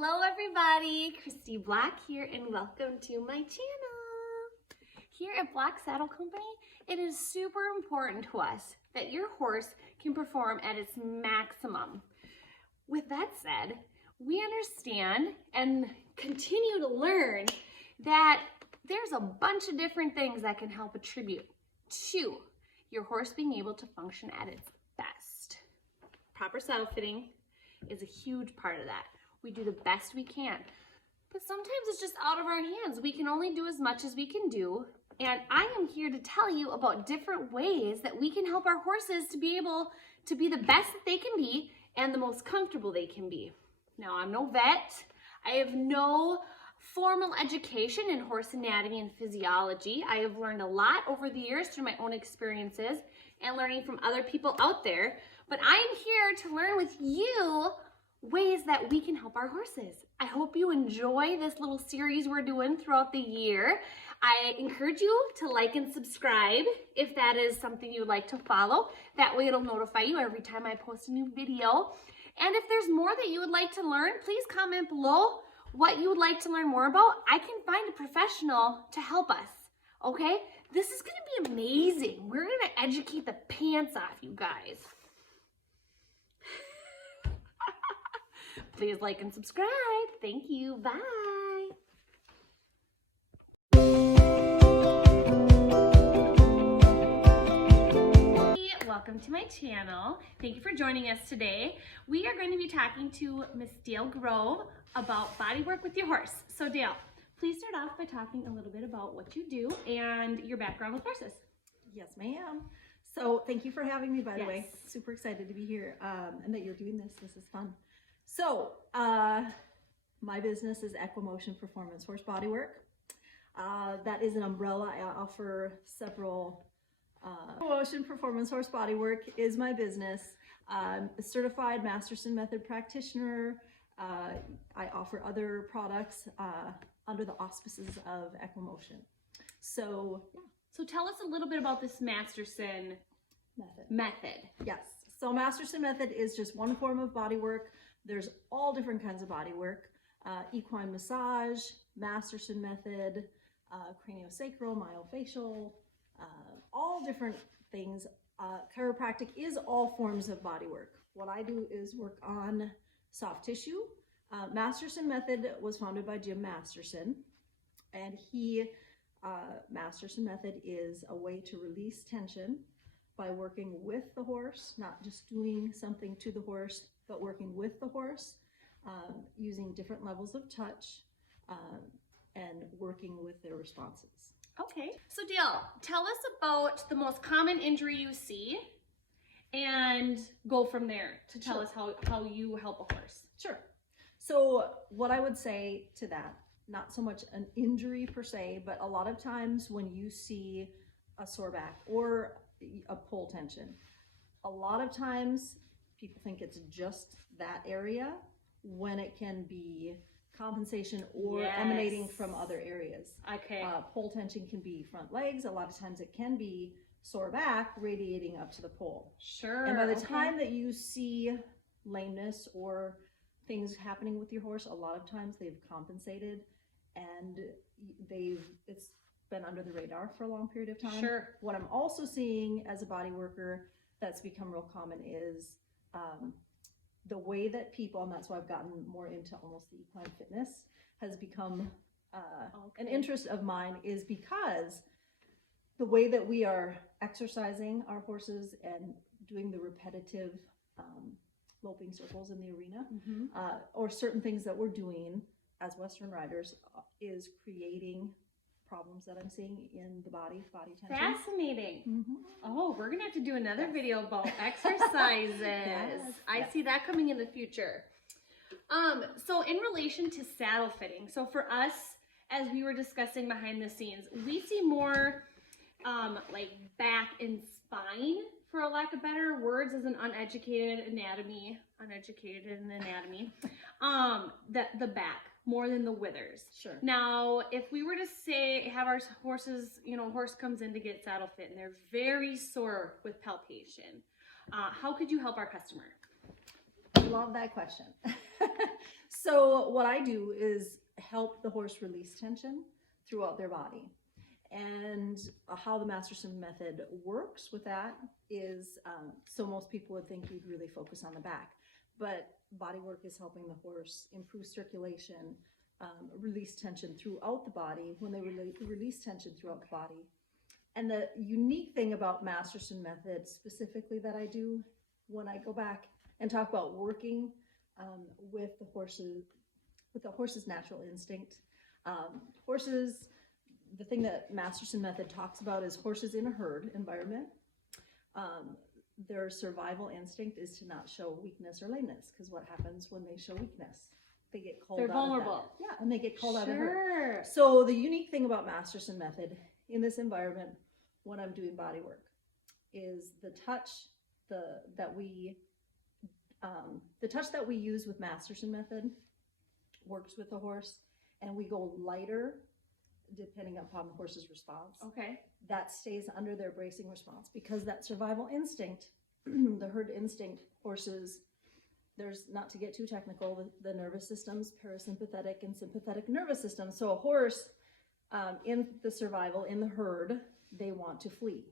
Hello everybody, Kristie Black here and welcome to my channel. Here at Black Saddle Company, it is super important to us that your horse can perform at its maximum. With that said, we understand and continue to learn that there's a bunch of different things that can help attribute to your horse being able to function at its best. Proper saddle fitting is a huge part of that. We do the best we can, but sometimes it's just out of our hands. We can only do as much as we can do, and I am here to tell you about different ways that we can help our horses to be able to be the best that they can be and the most comfortable they can be. Now, I'm no vet. I have no formal education in horse anatomy and physiology. I have learned a lot over the years through my own experiences and learning from other people out there, but I am here to learn with you ways that we can help our horses. I hope you enjoy this little series we're doing throughout the year. I encourage you to like and subscribe if that is something you would like to follow. That way it'll notify you every time I post a new video. And if there's more that you would like to learn, please comment below what you would like to learn more about. I can find a professional to help us, okay? This is gonna be amazing. We're gonna educate the pants off you guys. Please like and subscribe. Thank you. Bye. Welcome to my channel. Thank you for joining us today. We are going to be talking to Miss Dale Grove about body work with your horse. So Dale, please start off by talking a little bit about what you do and your background with horses. Yes, ma'am. So thank you for having me, by the way. Yes. Super excited to be here and that you're doing this. This is fun. So my business is Equi-Motion Performance Horse Bodywork. That is an umbrella. I offer several. Equi-Motion Performance Horse Bodywork is my business. I'm a certified Masterson Method practitioner. I offer other products under the auspices of Equi-Motion. So, yeah. So tell us a little bit about this Masterson method. Yes. So Masterson Method is just one form of bodywork. There's all different kinds of bodywork. Equine massage, Masterson Method, craniosacral, myofascial, all different things. Chiropractic is all forms of bodywork. What I do is work on soft tissue. Masterson Method was founded by Jim Masterson, and Masterson Method is a way to release tension by working with the horse, not just doing something to the horse, but working with the horse, using different levels of touch, and working with their responses. Okay, so Dale, tell us about the most common injury you see and go from there to tell us how you help a horse. Sure. So what I would say to that, not so much an injury per se, but a lot of times when you see a sore back or a pull tension, a lot of times people think it's just that area when it can be compensation or emanating from other areas. Okay. Pull tension can be front legs. A lot of times it can be sore back radiating up to the pole. Sure. And by the time that you see lameness or things happening with your horse, a lot of times they've compensated and it's been under the radar for a long period of time. Sure. What I'm also seeing as a body worker that's become real common is the way that people, and that's why I've gotten more into almost the equine fitness, has become an interest of mine, is because the way that we are exercising our horses and doing the repetitive loping circles in the arena, or certain things that we're doing as Western riders is creating problems that I'm seeing in the body tension. Fascinating. Oh, we're gonna have to do another video about exercises. I see that coming in the future. So in relation to saddle fitting, so for us, as we were discussing behind the scenes, we see more like back and spine, for a lack of better words, as an uneducated in anatomy, the back more than the withers. Sure. Now, if we were to say, have our horses, horse comes in to get saddle fit and they're very sore with palpation, how could you help our customer? Love that question. So what I do is help the horse release tension throughout their body. And how the Masterson Method works with that is, so most people would think you'd really focus on the back, but body work is helping the horse improve circulation, release tension throughout the body when they release tension throughout the body. And the unique thing about Masterson Method specifically that I do when I go back and talk about working with the horse's natural instinct. Horses, the thing that Masterson Method talks about is horses in a herd environment. Their survival instinct is to not show weakness or lameness, because what happens when they show weakness? They get called They're out vulnerable. of that. Yeah, and they get called out of Sure. herd. So the unique thing about Masterson Method in this environment when I'm doing body work is the touch that we use with Masterson Method works with the horse, and we go lighter depending upon the horse's response. Okay. That stays under their bracing response, because that survival instinct, the herd instinct, horses, there's, not to get too technical, the nervous systems, parasympathetic and sympathetic nervous system. So a horse in the survival, in the herd, they want to flee.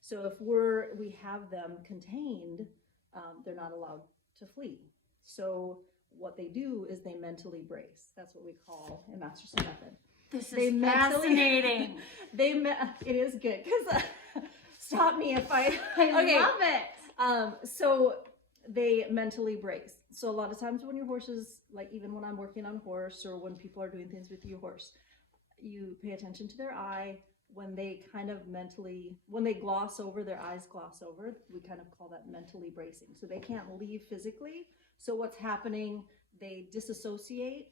So if we have them contained, they're not allowed to flee. So what they do is they mentally brace. That's what we call in Masterson Method. This They is mentally- fascinating. It is good, because stop me if I I love it. So they mentally brace. So a lot of times when your horse is, like even when I'm working on horse or when people are doing things with your horse, you pay attention to their eye. When they kind of when they gloss over, their eyes gloss over, we kind of call that mentally bracing. So they can't leave physically. So what's happening, they disassociate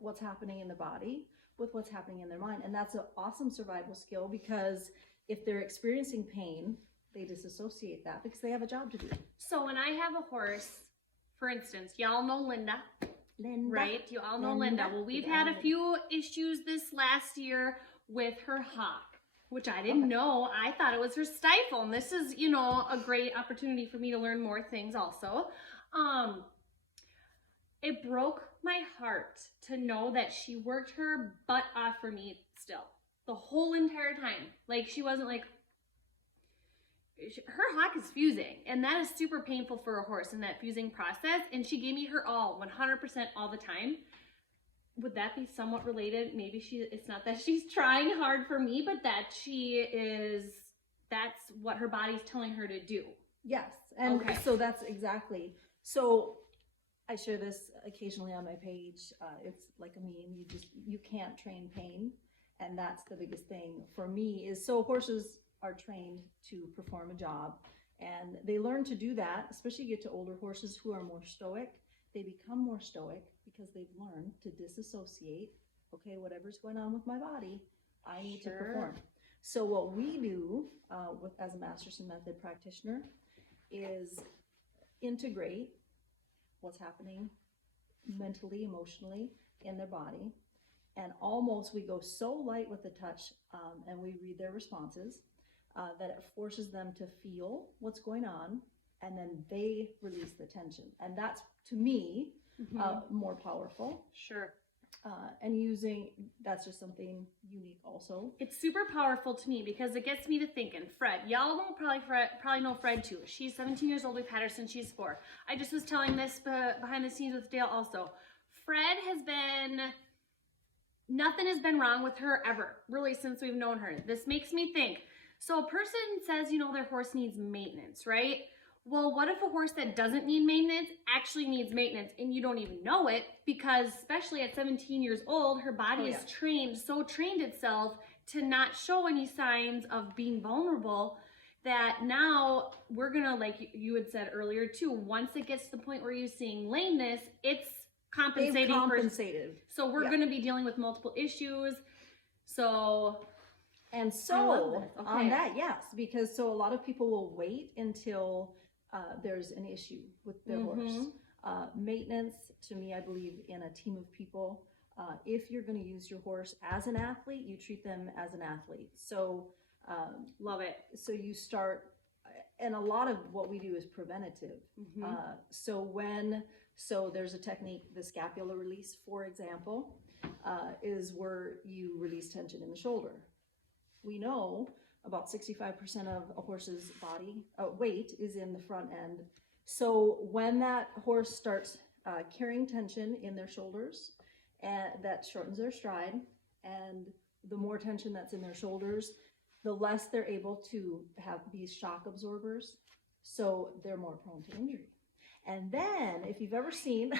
what's happening in the body with what's happening in their mind. And that's an awesome survival skill, because if they're experiencing pain, they disassociate that because they have a job to do. So when I have a horse, for instance, y'all know Linda, right? You all know Linda. Well, we've had a few issues this last year with her hock, which I didn't know. I thought it was her stifle, and this is, a great opportunity for me to learn more things also. It broke my heart to know that she worked her butt off for me still, the whole entire time. Like, she wasn't like, her hock is fusing, and that is super painful for a horse in that fusing process, and she gave me her all, 100% all the time. Would that be somewhat related? Maybe it's not that she's trying hard for me, but that that's what her body's telling her to do. Yes, and Okay. So that's exactly. So I share this occasionally on my page. It's like a meme. You can't train pain, and that's the biggest thing for me. Is so horses are trained to perform a job, and they learn to do that. Especially you get to older horses who are more stoic. They become more stoic because they've learned to disassociate. Okay, whatever's going on with my body, I need to perform. So what we do as a Masterson Method practitioner is integrate what's happening mentally, emotionally in their body, and almost we go so light with the touch, and we read their responses that it forces them to feel what's going on, and then they release the tension. And that's, to me, more powerful. Sure. And that's just something unique also. It's super powerful to me because it gets me to thinking. Fred, y'all know probably know Fred too. She's 17 years old. We've had her since she's 4. I just was telling this behind the scenes with Dale also. Fred nothing has been wrong with her ever, really, since we've known her. This makes me think. So a person says, their horse needs maintenance, right? Well, what if a horse that doesn't need maintenance actually needs maintenance and you don't even know it? Because especially at 17 years old, her body is trained itself to not show any signs of being vulnerable, that now we're gonna, like you had said earlier too, once it gets to the point where you're seeing lameness, it's compensating. They've compensated. So we're gonna be dealing with multiple issues. On that, yes, because so a lot of people will wait until there's an issue with their horse. Maintenance, to me, I believe in a team of people. If you're going to use your horse as an athlete, you treat them as an athlete. So love it. So you start, and a lot of what we do is preventative. So when So there's a technique, the Scapula Release, for example, is where you release tension in the shoulder. We know about 65% of a horse's body weight is in the front end. So when that horse starts carrying tension in their shoulders, and that shortens their stride, and the more tension that's in their shoulders, the less they're able to have these shock absorbers, so they're more prone to injury. And then, if you've ever seen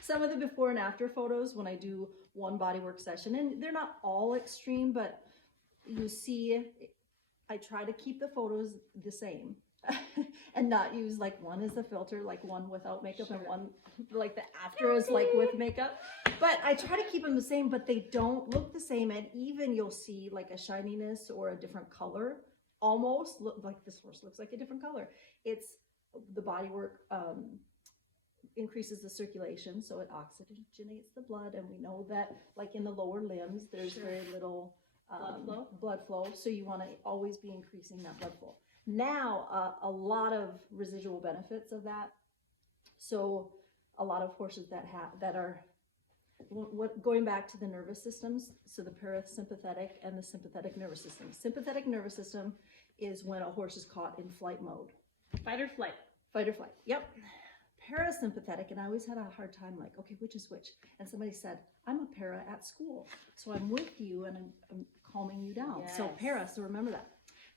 some of the before and after photos when I do one bodywork session, and they're not all extreme, but you see, I try to keep the photos the same and not use like one is a filter, like one without makeup and one like the after is like with makeup. But I try to keep them the same, but they don't look the same. And even you'll see like a shininess or a different color, almost look like this horse looks like a different color. It's the bodywork increases the circulation, so it oxygenates the blood. And we know that like in the lower limbs, there's very little blood flow. So you want to always be increasing that blood flow. Now, a lot of residual benefits of that. So a lot of horses that are going back to the nervous systems, so the parasympathetic and the sympathetic nervous system. Sympathetic nervous system is when a horse is caught in flight mode. Fight or flight. Fight or flight, yep. Parasympathetic, and I always had a hard time like, okay, which is which? And somebody said, I'm a para at school. So I'm with you and I'm calming you down. Yes. So para, so remember that.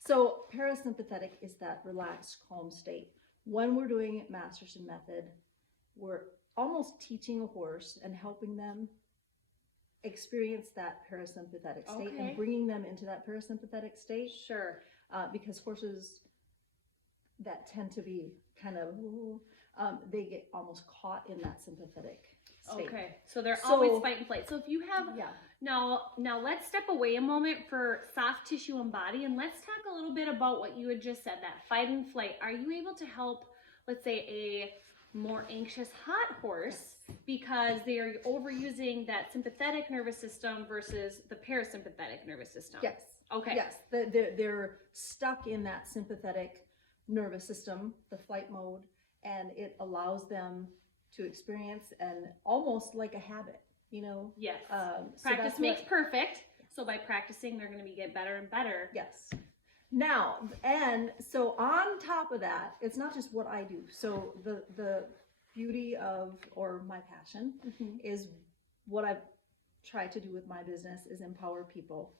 So parasympathetic is that relaxed, calm state. When we're doing Masterson Method, we're almost teaching a horse and helping them experience that parasympathetic state and bringing them into that parasympathetic state. Sure. Because horses that tend to be kind of, they get almost caught in that sympathetic state. Okay, so they're always fight and flight. So if you have, Yeah. now let's step away a moment for soft tissue and body, and let's talk a little bit about what you had just said, that fight and flight. Are you able to help, let's say, a more anxious hot horse because they are overusing that sympathetic nervous system versus the parasympathetic nervous system? Yes. Okay. Yes, they're stuck in that sympathetic nervous system, the flight mode, and it allows them to experience and almost like a habit, you know? Yes. So Practice makes perfect. So by practicing, they're going to get better and better. Yes. Now, and so on top of that, it's not just what I do. So the beauty of, or my passion, is what I've tried to do with my business is empower people,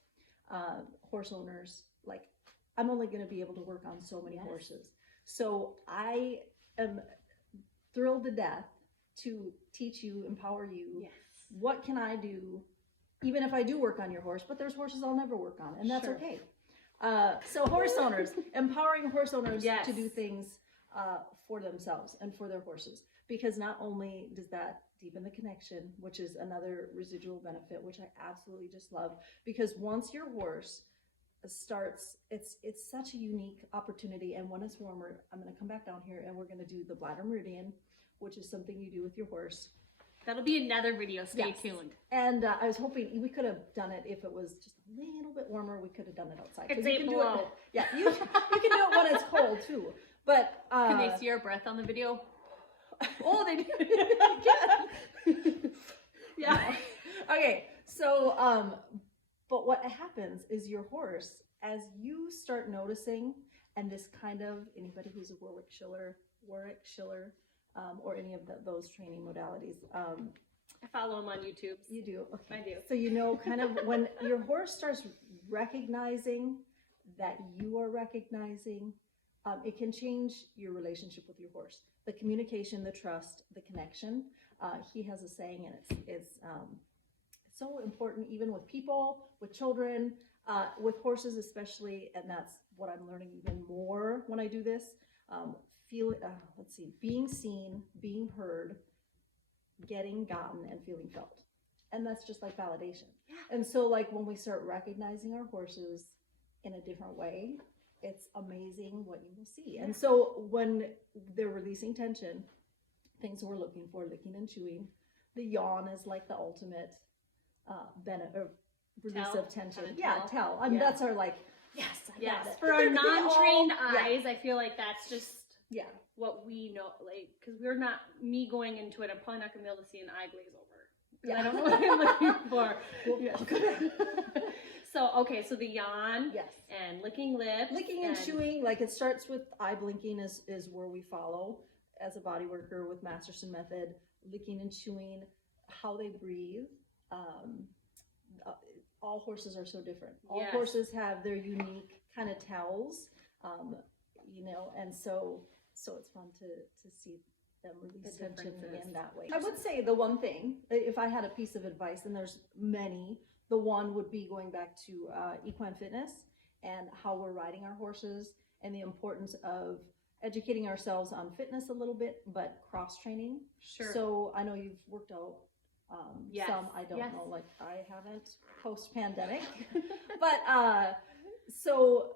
horse owners. Like, I'm only going to be able to work on so many horses. So I am thrilled to death to teach you, empower you. Yes. What can I do, even if I do work on your horse, but there's horses I'll never work on, and that's okay. So horse owners, empowering horse owners to do things for themselves and for their horses, because not only does that deepen the connection, which is another residual benefit, which I absolutely just love, because once your horse starts, it's such a unique opportunity. And when it's warmer, I'm going to come back down here and we're going to do the bladder meridian, which is something you do with your horse. That'll be another video. Stay tuned. And I was hoping we could have done it if it was just a little bit warmer. We could have done it outside. It's 8 below. Yeah, you can do it when it's cold too. But can they see your breath on the video? Oh, they do. Yeah. Okay. So, but what happens is your horse, as you start noticing, and this kind of, anybody who's a Warwick Schiller, or any of those training modalities. I follow them on YouTube. You do? Okay. I do. So you know kind of when your horse starts recognizing that you are recognizing, it can change your relationship with your horse. The communication, the trust, the connection. He has a saying, and it's so important even with people, with children, with horses especially, and that's what I'm learning even more when I do this. Being seen, being heard, getting gotten, and feeling felt. And that's just like validation. Yeah. And so like when we start recognizing our horses in a different way, it's amazing what you will see. Yeah. And so when they're releasing tension, things we're looking for, licking and chewing, the yawn is like the ultimate release of tension. Tell. I mean, that's our like, yes, I got it. For our non-trained eyes, I feel like that's just what we know, like, because we're not, me going into it, I'm probably not gonna be able to see an eye glaze over. Yeah. I don't know what I'm looking for. Well, Yes. So, okay, so the yawn Yes. and licking lips. Licking and chewing, like it starts with eye blinking is where we follow as a body worker with Masterson Method. Licking and chewing, how they breathe. All horses are so different. All Yes. horses have their unique kind of tells, you know, and so it's fun to see them release The tension differences. in that way. I would say the one thing, if I had a piece of advice, and there's many, the one would be going back to equine fitness and how we're riding our horses and the importance of educating ourselves on fitness a little bit, but cross training. Sure. So I know you've worked out Yes. some, I don't Yes. know, like I haven't post-pandemic, but so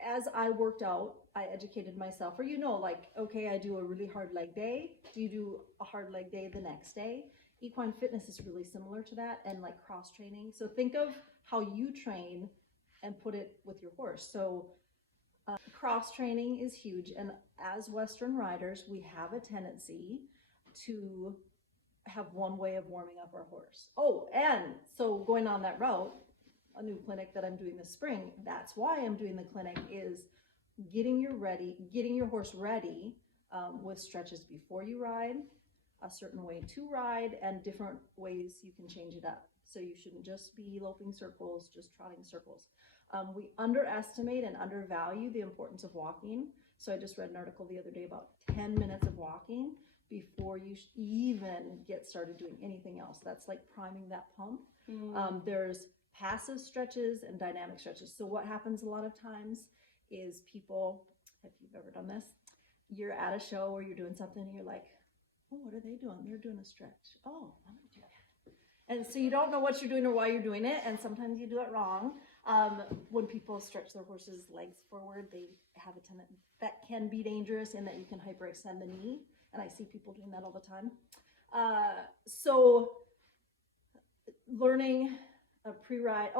as I worked out, I educated myself, or you know, like, okay, I do a really hard leg day. Do you do a hard leg day the next day? Equine fitness is really similar to that, and like cross training. So think of how you train and put it with your horse. So cross training is huge, and as Western riders, we have a tendency to have one way of warming up our horse. Oh, and so going on that route, a new clinic that I'm doing this spring, that's why I'm doing the clinic, is getting your horse ready with stretches before you ride, a certain way to ride, and different ways you can change it up. So you shouldn't just be loping circles, just trotting circles. We underestimate and undervalue the importance of walking. So I just read an article the other day about 10 minutes of walking before you even get started doing anything else. That's like priming that pump. There's passive stretches and dynamic stretches. So what happens a lot of times is people, if you've ever done this, you're at a show or you're doing something and you're like, oh, what are they doing? They're doing a stretch. Oh, I'm gonna do that. And so you don't know what you're doing or why you're doing it, and sometimes you do it wrong. When people stretch their horse's legs forward, they have a tendency that can be dangerous in that you can hyperextend the knee, and I see people doing that all the time. So learning a pre-ride,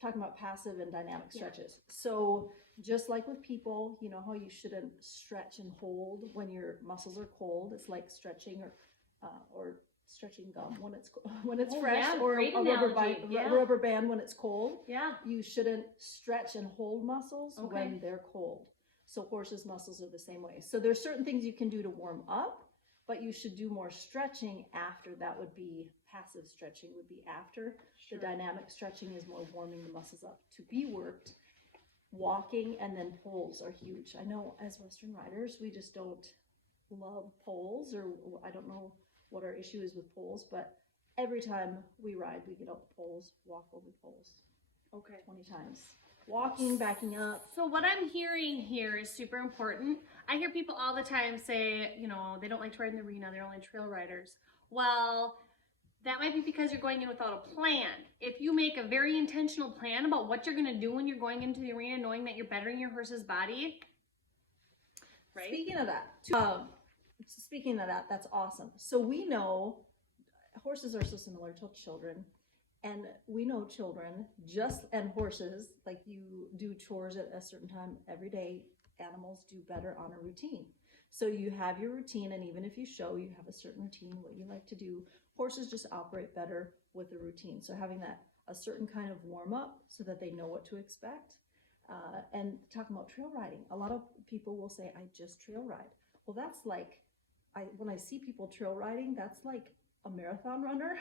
talking about passive and dynamic stretches. So just like with people, you know how you shouldn't stretch and hold when your muscles are cold. It's like stretching or stretching gum when it's fresh, yeah, or great a analogy. Yeah. rubber band when it's cold. Yeah. You shouldn't stretch and hold muscles Okay. when they're cold. So horses' muscles are the same way. So there's certain things you can do to warm up, but you should do more stretching after. That would be passive stretching would be after. Sure. The dynamic stretching is more warming the muscles up to be worked. Walking and then poles are huge. I know as Western riders, we just don't love poles, or I don't know what our issue is with poles, but every time we ride, we get out the poles, walk over poles. Okay. 20 times. Walking, backing up. So what I'm hearing here is super important. I hear people all the time say, you know, they don't like to ride in the arena, they're only trail riders. Well, that might be because you're going in without a plan. If you make a very intentional plan about what you're going to do when you're going into the arena, knowing that you're bettering your horse's body, right? Speaking of that, that's awesome. So we know horses are so similar to children, and we know children and horses, like you do chores at a certain time every day, animals do better on a routine. So you have your routine, and even if you show you have a certain routine, what you like to do, horses just operate better with a routine. So having a certain kind of warm up so that they know what to expect. And talking about trail riding, a lot of people will say, I just trail ride. Well, that's like, when I see people trail riding, that's like a marathon runner,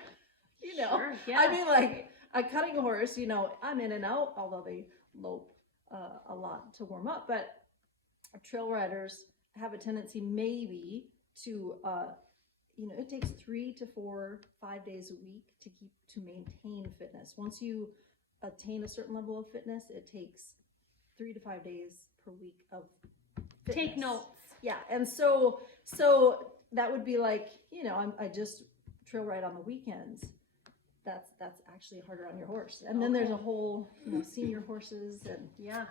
you know? Sure, yeah. I mean, like a cutting horse, you know, I'm in and out, although they lope a lot to warm up, but trail riders have a tendency maybe to, you know, it takes 3 to 4, 5 days a week to maintain fitness. Once you attain a certain level of fitness, it takes 3 to 5 days per week of fitness. Take notes. Yeah, and so that would be like, you know, I just trail ride on the weekends. That's actually harder on your horse. And then there's a whole, you know, senior horses and Yeah.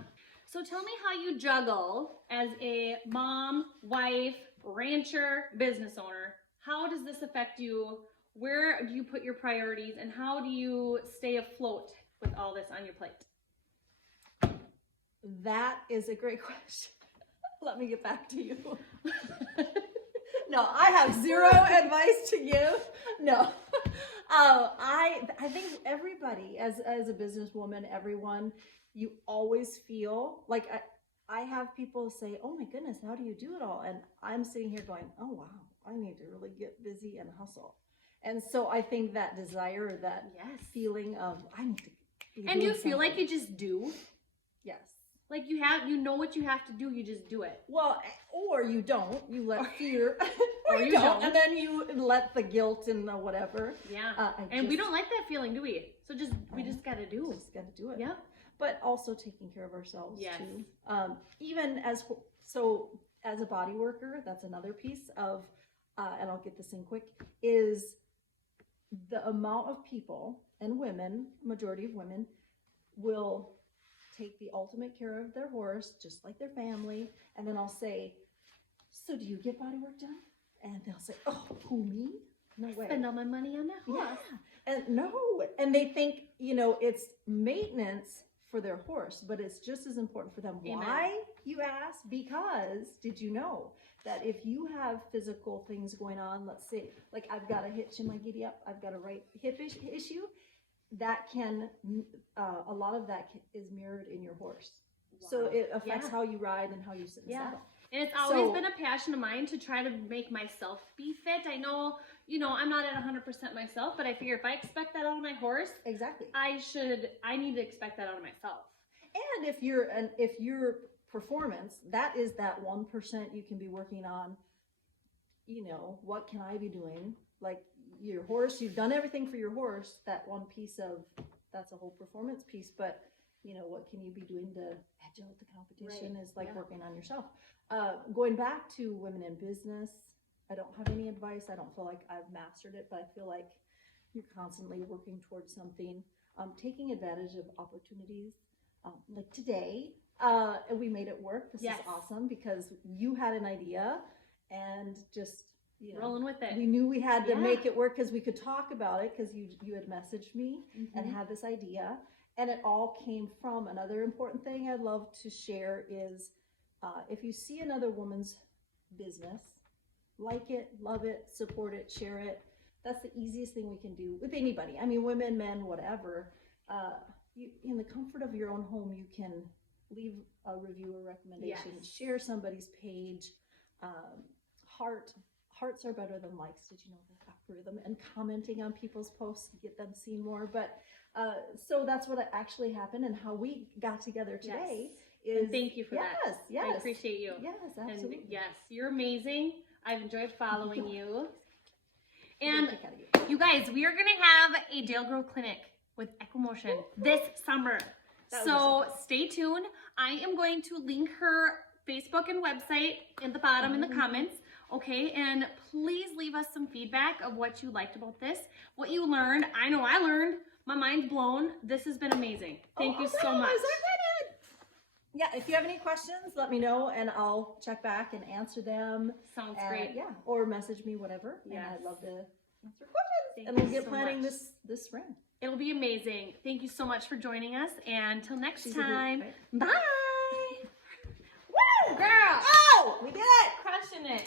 So tell me how you juggle as a mom, wife, rancher, business owner. How does this affect you? Where do you put your priorities, and how do you stay afloat with all this on your plate? that is a great question. let me get back to you. No, I have zero advice to give. No. I think everybody, as a businesswoman, everyone, you always feel like I have people say, oh my goodness, how do you do it all? And I'm sitting here going, oh wow, I need to really get busy and hustle. And so I think that desire, that feeling of I need to be And do you doing feel like something. you just do? Yes. Like you know what you have to do, you just do it. Well, or you don't. You let fear, Or you don't. and then you let the guilt and the whatever. Yeah. And we don't like that feeling, do we? So we just gotta do. Just gotta do it. Yep. But also taking care of ourselves Yes. too. Even as a body worker, that's another piece of, and I'll get this in quick, is the amount of people and women, majority of women, will take the ultimate care of their horse, just like their family. And then I'll say, so do you get body work done? And they'll say, oh, who, me? No way. Spend all my money on that horse. Yeah. And no, and they think, it's maintenance for their horse, but it's just as important for them. Amen. Why, you ask? Because did you know that if you have physical things going on, let's say, like I've got a hitch in my giddy up, I've got a right hip issue, that can, a lot of that is mirrored in your horse. Wow. So it affects how you ride and how you sit and saddle. And it's always been a passion of mine to try to make myself be fit. I know, I'm not at 100% myself, but I figure if I expect that out of my horse, exactly, I need to expect that out of myself. And if your performance, that is that 1% you can be working on, what can I be doing? Like your horse, you've done everything for your horse, that one piece that's a whole performance piece, but what can you be doing to edge out the competition is like working on yourself. Going back to women in business, I don't have any advice. I don't feel like I've mastered it, but I feel like you're constantly working towards something, taking advantage of opportunities. Like today, we made it work. This is awesome because you had an idea and just, rolling with it. We knew we had to make it work because we could talk about it because you had messaged me and had this idea. And it all came from another important thing I'd love to share is if you see another woman's business, like it, love it, support it, share it. That's the easiest thing we can do with anybody. I mean, women, men, whatever. In the comfort of your own home, you can leave a review or recommendation, share somebody's page. Hearts are better than likes. Did you know that algorithm? And commenting on people's posts to get them seen more. But so that's what actually happened, and how we got together today is. And thank you for that. Yes, I appreciate you. Yes, absolutely. And yes, you're amazing. I've enjoyed following you. And you guys, we are going to have a Dale Grove clinic with Equi-Motion this summer. So stay tuned. I am going to link her Facebook and website in the bottom in the comments. Okay, and please leave us some feedback of what you liked about this, what you learned. I know I learned. My mind's blown. This has been amazing. Thank you so much. Yeah, if you have any questions, let me know and I'll check back and answer them. Sounds great. Yeah, or message me, whatever. Yes. And I'd love to answer questions. And we'll get planning this spring. It'll be amazing. Thank you so much for joining us. And until next time, bye. Woo, girl. Oh, we did it. Crushing it.